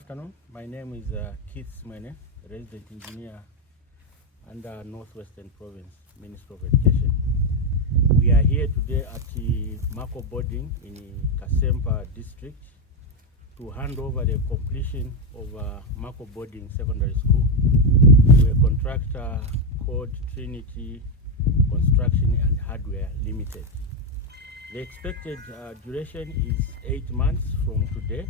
afternoon. My name is Keith Smene, resident engineer under Northwestern Province, Ministry of Education. We are here today at the Mako boarding in Kasempa district to hand over the completion of Mako boarding secondary school to a contractor called Trinity Construction and Hardware Limited. The expected duration is 8 months from today,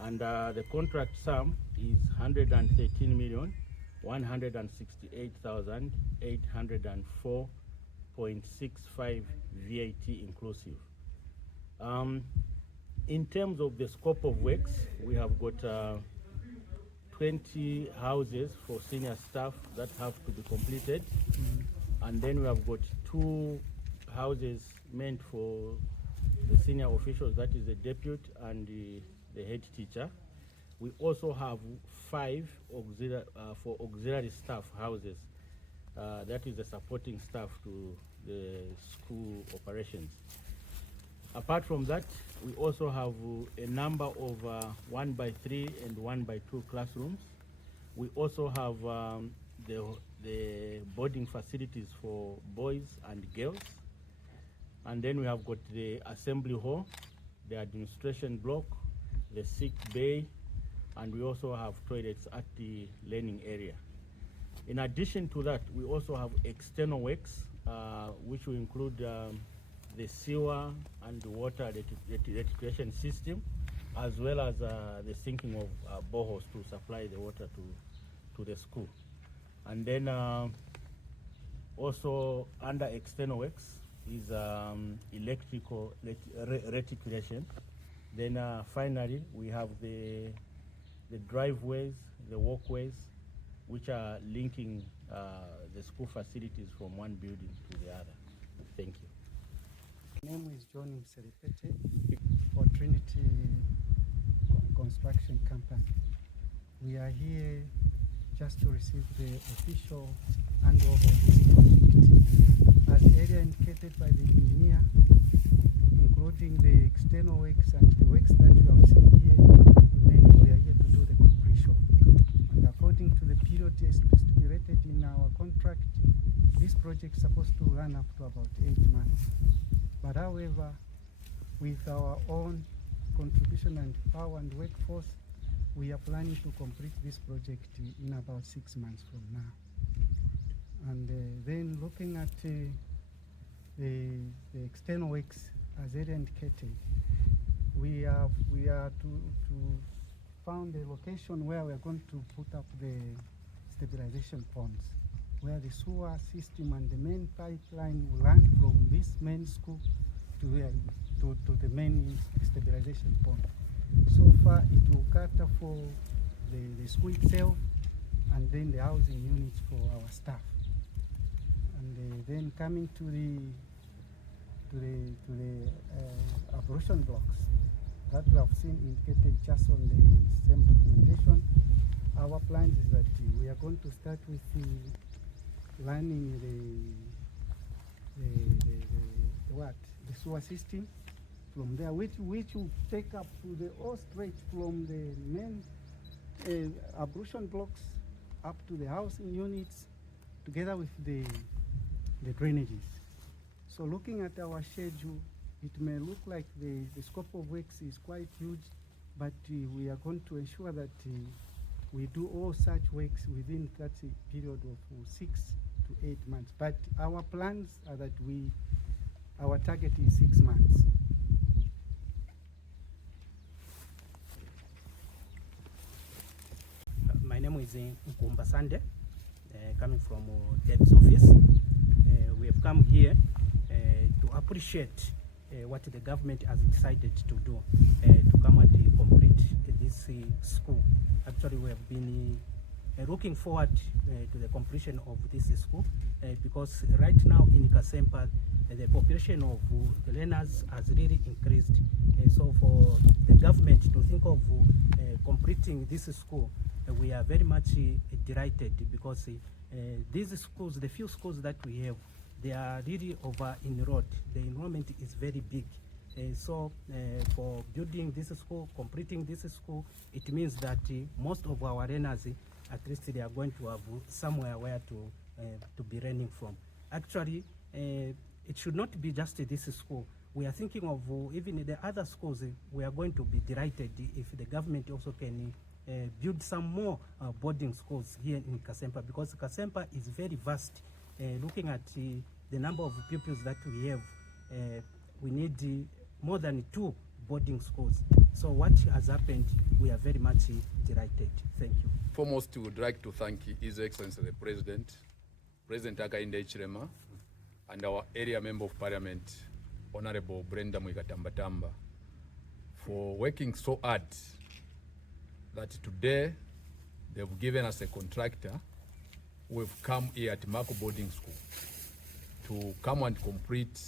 and the contract sum is 113,168,804.65 VAT inclusive. In terms of the scope of works, we have got 20 houses for senior staff that have to be completed, and then we have got 2 houses meant for the senior officials, that is the deputy and the head teacher. We also have 5 for auxiliary staff houses, that is the supporting staff to the school operations. Apart from that, we also have a number of 1x3 and 1x2 classrooms. We also have the boarding facilities for boys and girls. And then we have got the assembly hall, the administration block, the sick bay, and we also have toilets at the learning area. In addition to that, we also have external works, which will include the sewer and the water rectification system, as well as the sinking of boreholes to supply the water to the school. And then also under external works is electrical reticulation. Then finally, we have the driveways, the walkways, which are linking the school facilities from one building to the other. Thank you. My name is John Mserepete for Trinity Construction Company. We are here just to receive the official handover of this project. As the area indicated by the engineer, including the external works and the works that you have seen here, mainly we are here to do the completion. And according to the period stipulated in our contract, this project is supposed to run up to about 8 months. But however, with our own contribution and power and workforce, we are planning to complete this project in about 6 months from now. And then looking at the external works, as Ed indicated, we are to found a location where we are going to put up the stabilization ponds, where the sewer system and the main pipeline will run from this main school to the main stabilization pond. So far, it will cater for the school itself and then the housing units for our staff. And then coming to the ablution blocks that we have seen indicated just on the same documentation, our plan is that we are going to start with running the sewer system from there, which will take up to the all straight from the main ablution blocks up to the housing units, together with the drainages. So looking at our schedule, it may look like the scope of works is quite huge, but we are going to ensure that we do all such works within that period of 6 to 8 months. But our plans are that our target is 6 months. My name is Nkumba Sande, coming from DEP's office. We have come here to appreciate what the government has decided to do to come and complete this school. Actually, we have been looking forward to the completion of this school because right now in Kasempa, the population of the learners has really increased. So for the government to think of completing this school, we are very much delighted because these schools, the few schools that we have, they are really over enrolled. The enrollment is very big. So for building this school, completing this school, it means that most of our learners, at least they are going to have somewhere where to be learning from. Actually, it should not be just this school. We are thinking of even the other schools. We are going to be delighted if the government also can build some more boarding schools here in Kasempa, because Kasempa is very vast. Looking at the number of pupils that we have, we need more than 2 boarding schools. So what has happened, we are very much delighted. Thank you. Foremost, we would like to thank His Excellency the President, President Hakainde Hichilema, and our area Member of Parliament, Honorable Brenda Mwigatambatamba, for working so hard that today they've given us a contractor. We've come here at Marco Boarding School to come and complete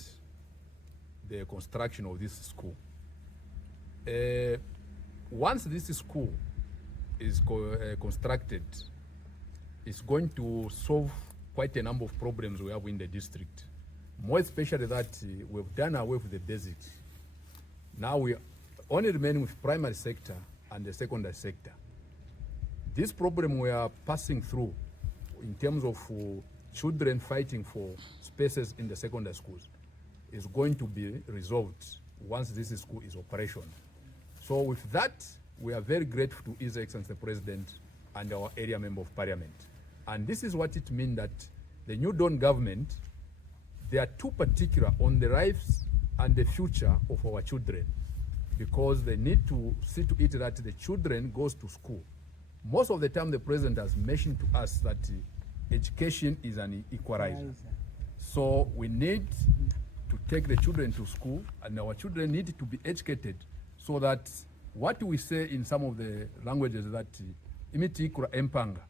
the construction of this school. Once this school is constructed, it's going to solve quite a number of problems we have in the district. More especially that we've done away with the basics. Now we only remain with primary sector and the secondary sector. This problem we are passing through in terms of children fighting for spaces in the secondary schools is going to be resolved once this school is operational. So with that, we are very grateful to His Excellency the President and our area Member of Parliament. And this is what it means that the New Dawn government, they are too particular on the lives and the future of our children, because they need to see to it that the children goes to school. Most of the time the President has mentioned to us that education is an equalizer. So we need to take the children to school, and our children need to be educated, so that what we say in some of the languages that imiti ikura empanga,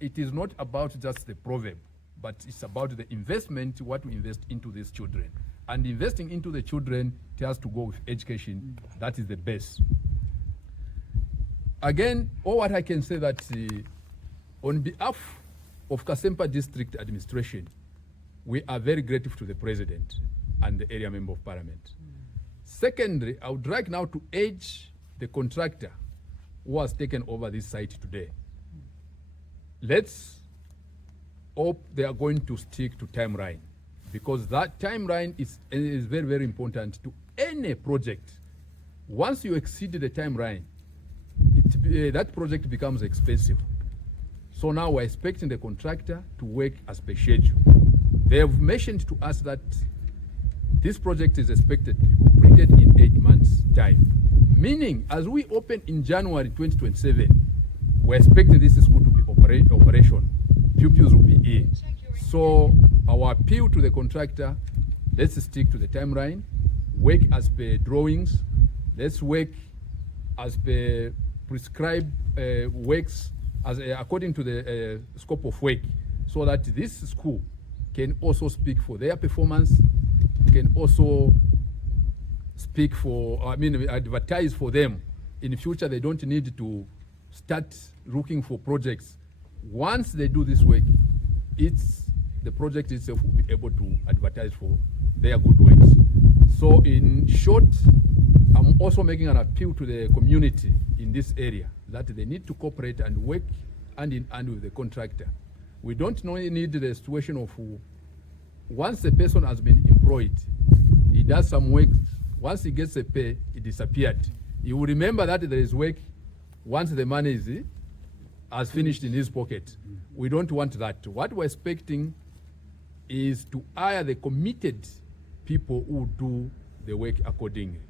it is not about just the proverb, but it's about the investment, what we invest into these children. And investing into the children has to go with education. That is the base. Again, all what I can say that on behalf of Kasempa District Administration, we are very grateful to the President and the area Member of Parliament. Secondly, I would like now to urge the contractor who has taken over this site today. Let's hope they are going to stick to timeline, because that timeline is very, very important to any project. Once you exceed the timeline, that project becomes expensive. So now we're expecting the contractor to work as per schedule. They have mentioned to us that this project is expected to be completed in 8 months' time. Meaning, as we open in January 2027, we're expecting this school to be operational. Pupils will be here. So our appeal to the contractor, let's stick to the timeline, work as per drawings, let's work as per prescribed works as according to the scope of work, so that this school can also speak for their performance, can also speak for, advertise for them. In the future, they don't need to start looking for projects. Once they do this work, the project itself will be able to advertise for their good works. So in short, I'm also making an appeal to the community in this area that they need to cooperate and work hand in hand with the contractor. We don't need the situation of once a person has been employed, he does some work, once he gets a pay, he disappeared. You will remember that there is work once the money has finished in his pocket. We don't want that. What we're expecting is to hire the committed people who do the work accordingly.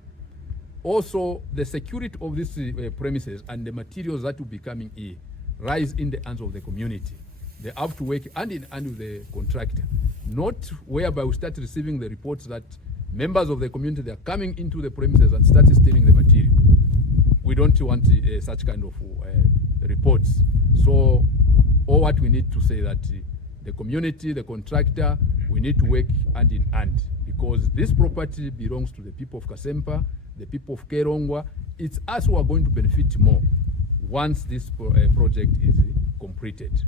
Also, the security of these premises and the materials that will be coming here rise in the hands of the community. They have to work hand in hand with the contractor, not whereby we start receiving the reports that members of the community, they are coming into the premises and start stealing the material. We don't want such kind of reports. So all what we need to say that the community, the contractor, we need to work hand in hand, because this property belongs to the people of Kasempa, the people of Kelongwa. It's us who are going to benefit more once this project is completed.